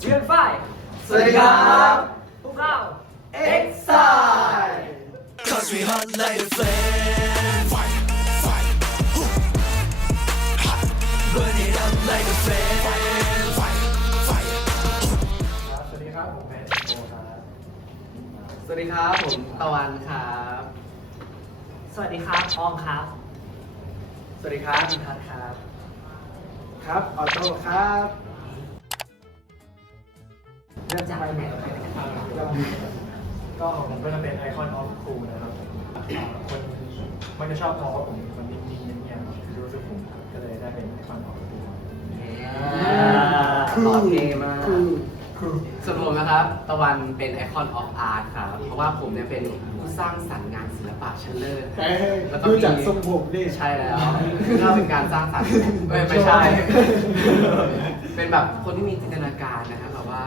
เดือนฝ้ายสวัสดีครับพวกเรา Exile Cause we hot like a flame. Fire, fire, Woo. Hot. Burn it up like a flame. Fire, fire. สวัสดีครับ ผมแมนโทครับ สวัสดีครับ ผมตะวันครับ สวัสดีครับออมครับ สวัสดีครับพิพัฒน์ครับ ครับ ออโต้ครับ เริ่มจากที่ไหนก็ผมก็จะเป็นไอคอนออฟครูนะครับผมอ่าคนมันจะชอบมองว่าผมเป็นคนนิ่งๆเงียบๆรู้สึกผมก็เลยได้เป็นไอคอนออฟคูลตอบเท่มากส่วนผมนะครับ ตะวันเป็นไอคอนออฟอาร์ตครับ เพราะว่าผมเนี่ยเป็นผู้สร้างสรรค์งานศิลปะชั้นเลิศแล้วก็ดูมีจากทรงผมนี่ใช่แล้วก็เป็นการสร้างสรรค์ไม่ใช่ เป็นแบบคนที่มีจินตนาการนะฮะแบบว่า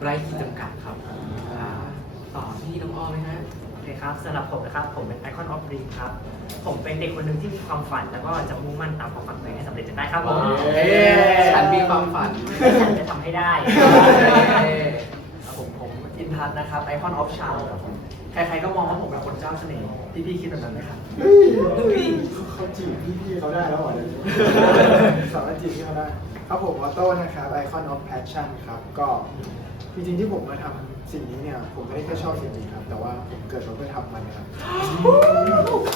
ไร้ขีดจำกัดครับอ่าต่อที่น้องอ้อมไหมฮะ โอเคครับสำหรับผมนะครับ ผมเป็นไอคอนออฟรีครับ ผมเป็นเด็กคนหนึ่งที่มีความฝัน แล้วก็จะมุ่งมั่นตามความฝันตัวเองให้สำเร็จจนได้ครับผมเอ๊ฉันมีความฝัน ฉันจะทำให้ได้ ครับผมผมอินทัศน์นะครับไอคอนออฟชาวครับผม ใครๆก็มองว่าผมเป็นคนเจ้าเสน่ห์พี่พี่ๆคิดแบบนั้นไหมครับ เฮ้ยเฮ้ยเขาจีบพี่ๆเขาได้แล้วเหรอเนี่ยสามารถจีบพี่เขาได้ ครับผมออโต้นะครับ Icon of Passion ครับ ก็จริงๆที่ผมมาทำสิ่งนี้เนี่ย ผมไม่ได้แค่ชอบสิ่งนี้ครับ แต่ว่าผมเกิดมาเพื่อทำมันนะครับ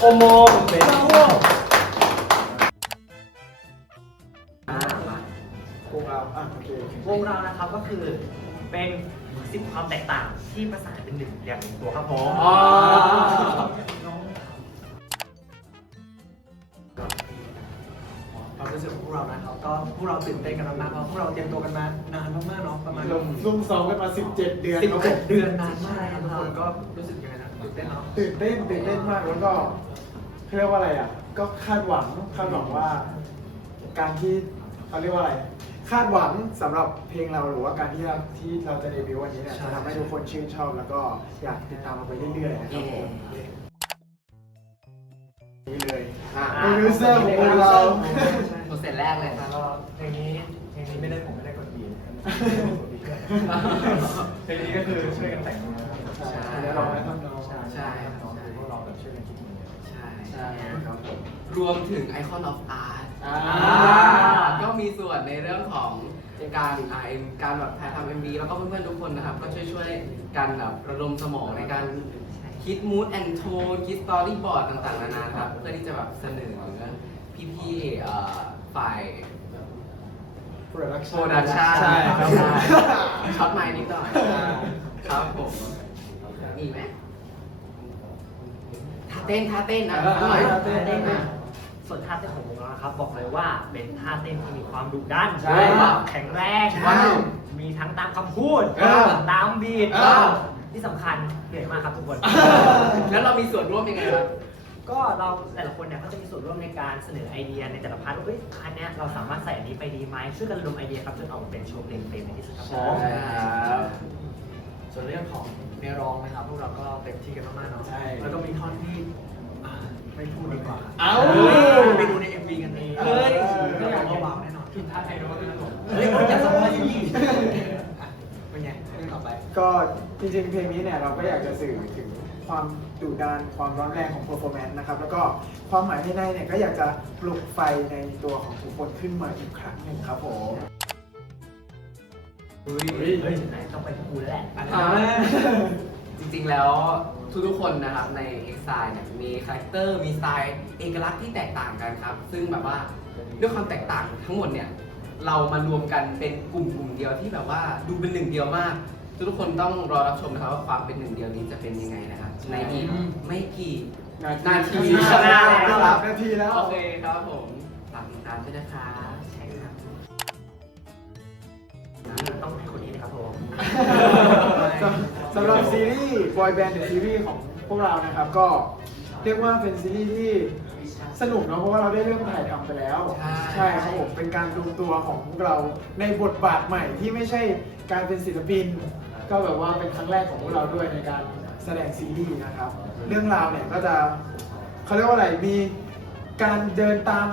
โอโมเป็นอ่ามาพวกเราอะโอเค วงเรานะครับก็คือเป็น สิบความแตกต่างที่ประสานเป็นหนึ่งอย่างหนึ่งตัวครับผมอ๋อ ความรู้สึกของพวกเรานะครับก็พวกเราตื่นเต้นกันมากๆเพราะพวกเราเตรียมตัวกันมานานมากๆเนาะประมาณลงซุ่มซ้อมกันมา 17 เดือนสิบครับผเจ็ดมเดือนนานมากนะครับทุกคนก็รู้สึกยังไงนะตื่นเต้นเนาะตื่นเต้นตื่นเต้นมากแล้วก็เขาเรียกว่าอะไรอะ ก็คาดหวังคาดหวังว่า การที่เขาเรียกว่าอะไร คาดหวังสำหรับเพลงเราหรือว่าการที่เราที่เราจะเดบิวต์วันนี้เนี่ยจะทำให้ทุกคนชื่นชอบแล้วก็อยากติดตามเราไปเรื่อยๆนะครับผมนี่เลยอ่าโปรดิวเซอร์ของเราตัวเสร็จแรกเลยครับก็เพลงนี้เพลงนี้ไม่ได้ผมไม่ได้กดบีเพลงนี้ก็คือช่วยกันแต่งนะครับใช่แล้วเราได้ทำนองใช่ใช่น้องคือพวกเราแบบช่วยกันคิดมือใช่ใช่ครับผมรวมถึง Icon of Art อ่าก็ มีส่วนในเรื่องของการอ่าการแบบถ่ายทำ MV แล้วก็เพื่อนๆทุกคนนะครับ ก็ช่วยๆกันแบบระดมสมองในการคิด mood and tone คิด storyboard ต่างๆนานาครับ เพื่อที่จะแบบเสนอพี่ๆเอ่อฝ่าย โปรดักโปชั่รนดักชั่นใช่ครับผม ช็อตไมค์นิดหน่อยครับผมมีไหมท่าเต้นท่าเต้นอะสักหน่อยท่าเต้นท่าเต้นอะ ส่วนท่าเต้นของวงเรานะครับ บอกเลยว่าเป็นท่าเต้นที่มีความดุดันใช่ครับแข็งแรงว้าวมีทั้งตามคำพูดเออตามบีทเออ ที่สำคัญเหนื่อยมากครับทุกคน แล้วเรามีส่วนร่วมยังไงครับ ก็เราแต่ละคนเนี่ยก็จะมีส่วนร่วมในการเสนอไอเดียในแต่ละพาร์ทว่าเฮ้ยพาร์ทเนี้ยเราสามารถใส่อันนี้ไปดีไหมช่วยกันระดมไอเดียครับจนออกมาเป็นโชว์เพลงเพลงในที่สุดครับผมใช่ครับส่วนเรื่องของเนื้อร้องนะครับ พวกเราก็เต็มที่กันมากๆเนาะใช่ แล้วก็มีท่อนที่อ่า ไม่พูดดีกว่าเอ้าไปดูใน MV กันเองเฮ้ย ก็อยากว้าวแน่นอนผิดท่าไทยแล้วก็คือผมเฮ้ยอย่าสบายอย่างนี้อะเป็นไงเรื่องต่อไป ก็จริงๆเพลงนี้เนี่ยเราก็อยากจะสื่อถึงความดุดันความร้อนแรงของ performance นะครับ แล้วก็ความหมายในๆเนี่ยก็อยากจะปลุกไฟในตัวของทุกคนขึ้นมาอีกครั้งหนึ่งครับผม เฮ้ยเฮ้ยไหนต้องไปกูแล้วแหละ จริงๆแล้วทุกๆคนนะครับใน Exile เนี่ยมีคาแรคเตอร์มีสไตล์เอกลักษณ์ที่แตกต่างกันครับ ซึ่งแบบว่าด้วยความแตกต่างทั้งหมดเนี่ยเรามารวมกันเป็นกลุ่มกลุ่มเดียวที่แบบว่าดูเป็นหนึ่งเดียวมาก ทุกๆคนต้องรอรับชมนะครับว่าความเป็นหนึ่งเดียวนี้จะเป็นยังไงนะครับในอีกไม่กี่นาทีข้างหน้าคแล้รัวบนาทีแล้วโอเคครับผมฝากติดตามด้วยนะครับำสำหรับซีรีส์ Boy Band The Series ของพวกเรานะครับ ก็เรียกว่าเป็นซีรีส์ที่สนุกเนอะเพราะว่าเราได้เริ่มถ่ายทำไปแล้ว ใช่ครับผมเป็นการรวมตัวของพวกเราในบทบาทใหม่ที่ไม่ใช่การเป็นศิลปิน ก็แบบว่าเป็นครั้งแรกของพวกเราด้วยในการแสดงซีรีส์นะครับ เรื่องราวเนี่ยก็จะเขาเรียกว่าอะไรมีการเดินตาม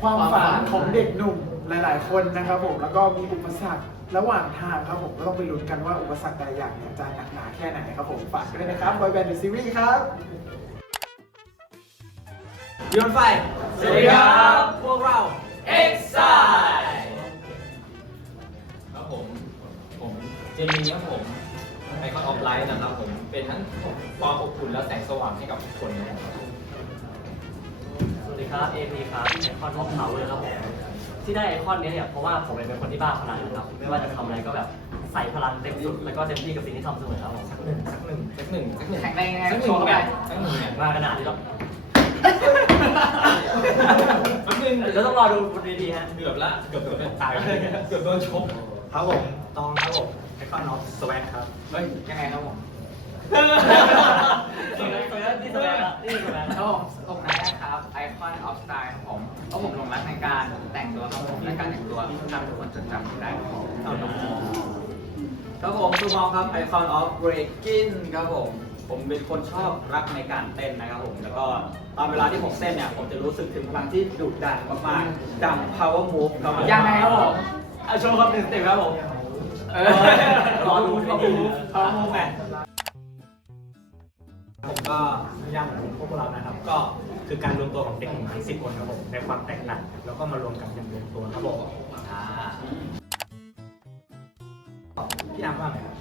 ความฝันของเด็กหนุ่มหลาย ๆ คนนะครับผมแล้วก็มีอุปสรรค ระหว่างทางครับผมก็ต้องไปลุ้นกันว่าอุปสรรคแต่ละอย่างเนี่ยจะหนักหนาแค่ไหนครับผมฝากด้วยนะครับบอยแบนด์เดอะซีรีส์ครับยูนไฟ สวัสดีครับ พวกเรา Exile ครับผม ผมเจมินครับผมไอคอนออฟไลท์นะครับผม เป็นทั้งความอบอุ่นและแสงสว่างให้กับทุกคนนะครับสวัสดีครับ AP ครับไอคอนออฟพาวเวอร์ครับผม ที่ได้ไอคอนนี้เนี่ยเพราะว่าผมเป็นคนที่บ้าพลังนะครับไม่ว่าจะทำอะไรก็แบบใส่พลังเต็มสุดแล้วก็เต็มที่กับสิ่งที่ทำเสมอครับผมสักหนึ่งสักหนึ่งสักหนึ่งสักหนึ่งแข็งแรงยังไงสักหโชนึ่งว์เข้าแบไปบสักหนึ่งเนี่ยมาขนาดนี้แล้วสักหนึ่งเดี๋ยวต้องรอดูบนเวทีฮะ เกือบละเกือบเกือบเป็นตายเกือบโดนชกครับผมตองครับผมไอคอนออฟสวัครับ เฮ้ยยังไงครับผม นี่แสดงนี่แสดงครับผมผมนายนะ ครับไอคอนออฟสไตล์ครับผมเพราะผมหลงรักในการแต่งตัวครับผมและการแต่งตัวทำให้ทุกคนจดจำผมได้ครับผมครับผมซูมองครับไอคอนออฟเบรกินครับผมผมเป็นคนชอบรักในการเต้นนะครับผม แล้วก็ตอนเวลาที่ผมเต้นเนี่ย ผมจะรู้สึกถึงพลังที่ดุดันมากๆดัง power move ครับผมยังไงครับผมเอาโชว์ครับหนึ่งสเต็ปครับผมเออรอดูเขาดูเขาโมไง ผมก็นิยามของพวกเรานะครับ ก็คือการรวมตัวของเด็กหนุ่มทั้งสิบคนครับผมในความแตกต่างแล้วก็มารวมกันอย่างลงตัวครับผมอ่าพี่ยามว่าไงครับ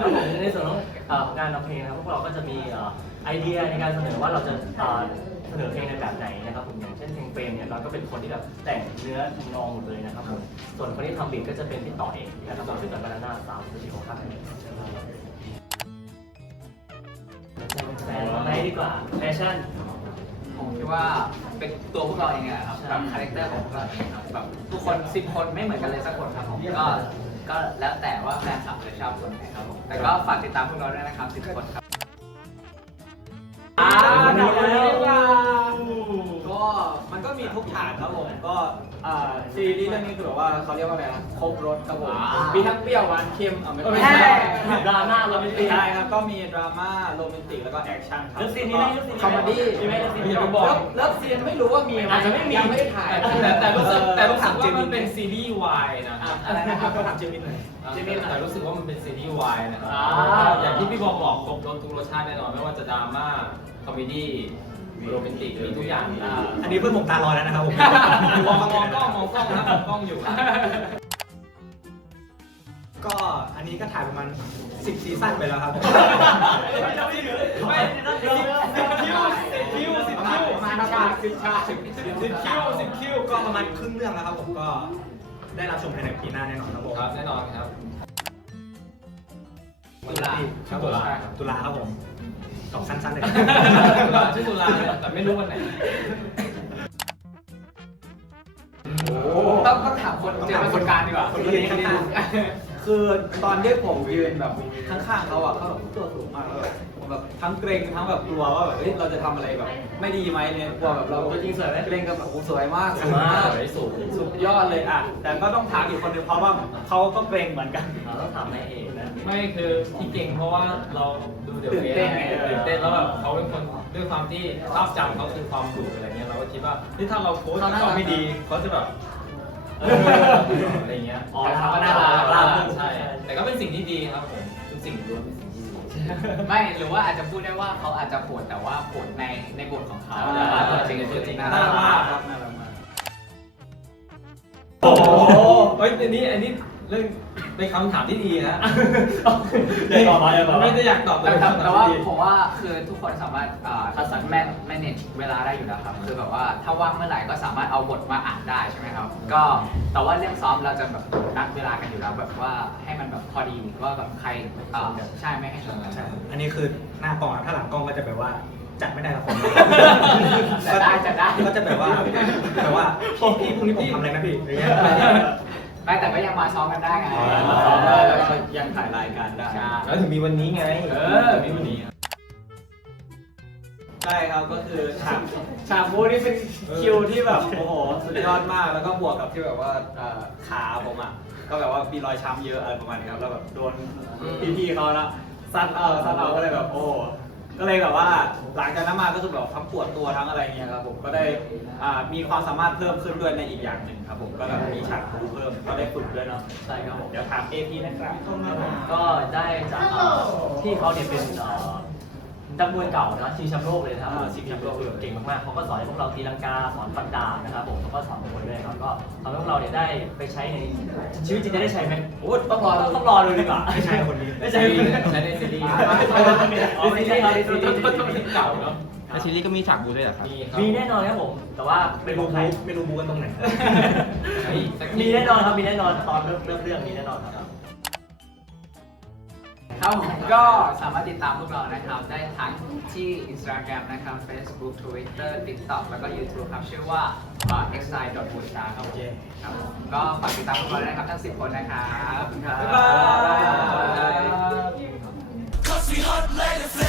ครับผมในส่วนของเอ่อการทำเพลงนะครับพวกเราก็จะมีเอ่อไอเดียในการเสนอว่าเราจะเอ่อเสนอเพลงในแบบไหนนะครับผมอย่างเช่นเพลงเฟรมเนี่ยเราก็เป็นคนที่แบบแต่งเนื้อทำนองหมดเลยนะครับผมส่วนคนที่ทำบีทก็จะเป็นพี่ต่อเองนะครับผมที่ต่อบานาน่าสาวสตูดิโอครับ แฟนไหมดีกว่าแฟชั่น ผมคิดว่าเป็นตัวพวกเราเองอะครับใช่แบบคาแรคเตอร์ของพวกเราเองครับแบบทุกคนสิบคนไม่เหมือนกันเลยสักคนครับผมก็ก็แล้วแต่ว่าแฟนคลับจะชอบคนไหนครับผมแต่ก็ฝากติดตามพวกเราด้วยนะครับสิบคนครับ ทุกฉากครับผมก็อ่าซีรีส์เรื่องนี้คือแบบว่าเขาเรียกว่าอะไรนะครบรสครับผมอ่ามีมีทั้งเปรี้ยวหวานเค็มอะไม่เออใช่ใช่ดราม่าโรแมนติกใช่ครับก็มีดราม่าโรแมนติกแล้วก็แอคชั่นครับเลิฟซีนนี้ไหมเลิฟซีนนี้ไหมคอมเมดี้มีไหมเลิฟซีนนี้อย่าไปไหมบอกเลิฟซีนไม่รู้ว่ามีไหมอาจจะไม่มียังไม่ได้ถ่ายแต่แต่รู้สึกแต่รู้สึกถามว่ามันเจมินเป็นซีรีส์วายนะอะอะไรนะครับถามเจมินหน่อยเจมินแต่รู้สึกว่ามันเป็นซีรีส์วายนะครับอ่าอย่างที่พี่บอกบอกครบรสทุกรสชาติแน่นอนไม่ว่าจะดราม่าคอมเมดี้ โรแมนติกมีทุกอย่างอ่าอันนี้เพื่อนผมตาลอยแล้วนะครับผม มองมองกล้องมองกล้องนะมองกล้องอยู่ ก็อันนี้ก็ถ่ายประมาณ 10 ซีซั่นไปแล้วครับไม่สิบคิวสิบคิวสิบคิวมาหน้าปากสิบชาสิบสิบคิวสิบคิวก็ประมาณครึ่งเรื่องแล้วครับผมก็ได้รับชมภายในปีหน้าแน่นอนครับผมครับแน่นอนครับตุลาครับตุลาตุลาครับผม ตอบสั้นๆเลยตุลาชื่อตุลาเนี่ยแต่ไม่รู้วันไหน ต้องต้องถามคนเจอประสบการณ์ดีกว่าคนนี้คนนี้คือตอนที่ผมยืนแบบข้างๆเขาอะเขาแบบตัวสูงมากแล้ว แบบผมแบบทั้งเกรงทั้งแบบกลัวว่าแบบเฮ้ยเราจะทำอะไรแบบ ไม่ดีไหมเนี่ยกลัวแบบเราตัวจริงสวยไหมเกรงกับแบบโอ้สวยมากสวยมากสวยสูง สุดยอดเลยอะแต่ก็ต้องถามอีกคนนึงเพราะว่าเขาก็เกรงเหมือนกัน เราต้องถามนายเอกนะ ไม่คือที่เก่งเพราะว่าเราดูเดี๋ยวตื่นเต้นไง ตื่นเต้นแล้วแบบเขาเป็นคนด้วยความที่ภาพจำเขาคือความดุอะไรเงี้ยเราก็คิดว่าที่ถ้าเราโพสต์เขาไม่ดีเขาจะแบบเอออะไรเงี้ยอ๋อเขาก็น่ารัก ไม่หรือว่าอาจจะพูดได้ว่าเขาอาจจะโหดแต่ว่าโหดในในบทของเขาแต่ว่าตัวจริงตัวจริงน่าน่ารัรักกมามากกครับน่ารักมากโอ้โหเฮ้ยอันนี้อันนี้เรื่อง เป็นคำถามที่ดีนะอย่าตอบมาอย่าตอบมาไม่ได้อยากตอบแต่เป็นแต่คำถแต่มว่าที่ดี ผมว่าคือทุกคนสามารถอ่าทัศน์แมน manage เวลาได้อยู่แล้วครับ คือแบบว่าถ้าว่างเมื่อไหร่ก็สามารถเอาบทมาอ่านได้ใช่ไหมครับ ก็แต่ว่าเรื่องซ้อมเราจะแบบนัดเวลากันอยู่แล้วแบบว่าให้มันแบบพอดีว่าแบบใครอ่าใช่ไม่ให้ชนกัน ใช่อันนี้คือหน้ากล้องอะถ้าหลังกล้องก็จะแบบว่าจัดไม่ได้ละคนจัดได้จัดได้ ก็จะแบบว่าแบบว่าพี่พี่พรุ่งนี้ผมทำอะไรนะพี่อย่างเงี้ย ไม่แต่ก็ยังมาซ้อมกันได้ไงมาซ้อมได้แล้วก็ยังถ่ายรายการได้ใช่แล้วถึงมีวันนี้ไง เออมีวันนี้ใช่ครับก็คือฉากฉากบูนี่เป็นคิวที่แบบโอ้โหสุดยอดมากแล้วก็บวกกับที่แบบว่าเอ่อขาผมอะก็แบบว่ามีรอยช้ำเยอะอะไรประมาณนี้ครับแล้วแบบโดนพี่ๆเขานะสั้นเออสั้นเอาก็เลยแบบโอ้ ก็เลยแบบว่าหลังจากนั้นมาก็คือแบบทั้งปวดตัวทั้งอะไรเงี้ยครับผมก็ได้อ่ามีความสามารถเพิ่มขึ้นด้วยในอีกอย่างหนึ่งครับผมก็แบบมีฉากบูเพิ่มก็ได้ฝึกด้วยเนาะใช่ครับผมเดี๋ยวถาม AP นะครับก็ได้จากเอ่อที่เขาเนี่ยเป็นเอ่อ นักมวยเก่านะชิงแชมป์โลกเลยนะครับอ่าชิงแชมป์โลก เก่งมากๆเขาก็สอนให้พวกเราตีลังกาสอนฟันดาบนะครับผมเขาก็สอนมวยด้วยครับก็ทำให้พวกเราเนี่ยได้ไปใช้ในชีวิตจริงจะได้ใช้ไหมโอ้ต้องรอต้องรอดูดีกว่าไม่ใช่คนนี้ไม่ใช่ใช้ในซีรีส์อ๋อในซีรีส์ในซีรีส์ในซีรีส์เก่าเนาะในซีรีส์ก็มีฉากบูด้วยเหรอครับ มีครับมีแน่นอนครับผม แต่ว่าเป็นของใครเมนูบูกันตรงไหนเฮ้ยสักทีมีแน่นอนครับ มีแน่นอน ตอนเริ่มเริ่มเรื่องมีแน่นอนครับ ครับผมก็สามารถติดตามพวกเรานะครับ ได้ทั้งที่ Instagram นะครับ Facebook Twitter TikTok แล้วก็ YouTube ครับ ชื่อว่า e x i l e w o o d s t a ครับครับก็ฝากติดตามพวกเราด้วยครับทั้ง 10 คนนะครับ บ๊ายบาย